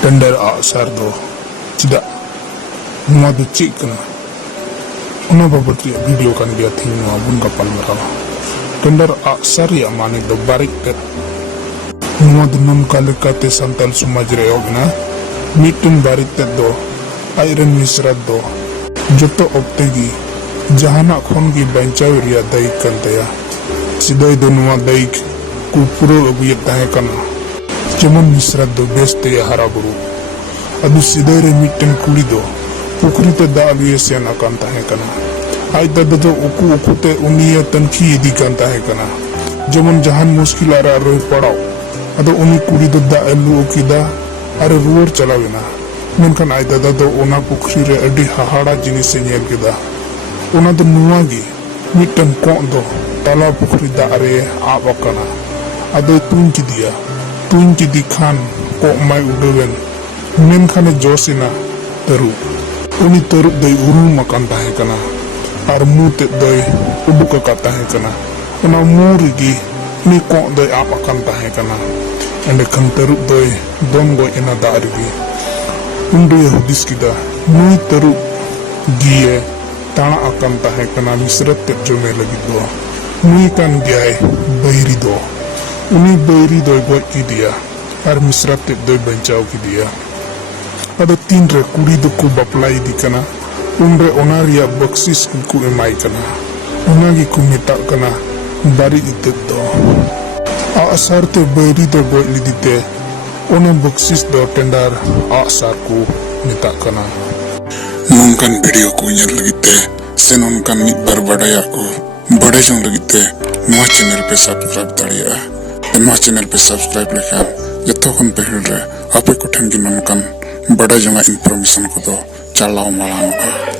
Tender aksar do tidak nua do cik kena una babut ya video kan dia ting nua bun kapal merah tender aksar ya mani do barik tet nua do non kale kate santal sumajre ogna mitun barik tet do iron misrat do joto optegi jahana khon gi banchaw riya daik kan taya sidai do nua daik ku puro aguyet tahe kana Jemun misrat do beste ya haraburu adu sidere mitten kuli do pukri te da alu yesian akan tahe kana aida do uku te unia tanki di kan tahe kana jemun jahan muskil ara roi padao adu uni kuli do da elu ukida are ruwar chalawena menkan aida do ona pukri re adi hahara jinis nyel kida ona do nuwa gi mitten ko do tala pukri da are abakana adu tunki dia tunji di khan kok mai udawen men khane josina teruk uni teruk dai uru makan tahe kana ar mute dai ubuka ka tahe kana ona murigi ni kok dai apa kan tahe kana ende kan teruk dai dongo ina darigi undu yahudis kida ni teruk gie tana akan tahe kana misrat te jome lagi do ni kan gai bairi do uni bairi doi buat ki dia ar misrat te doi bancau ki dia ada tinre kuri do ku baplai di kana unre onaria baksis ku emai kana onagi ku mita kana bari ite do asar te bairi do buat lidite ona baksis do tendar asar ku mita kana nongkan video ku nyar lagite senonkan mid bar badaya ku bade jong lagite noa channel pe subscribe dariya नवा channel पे subscribe लेकर जतोखन पहल रे आपे को ठन की नमकन बड़ा जंगा इन्फॉर्मेशन को तो चलाओ मालानो का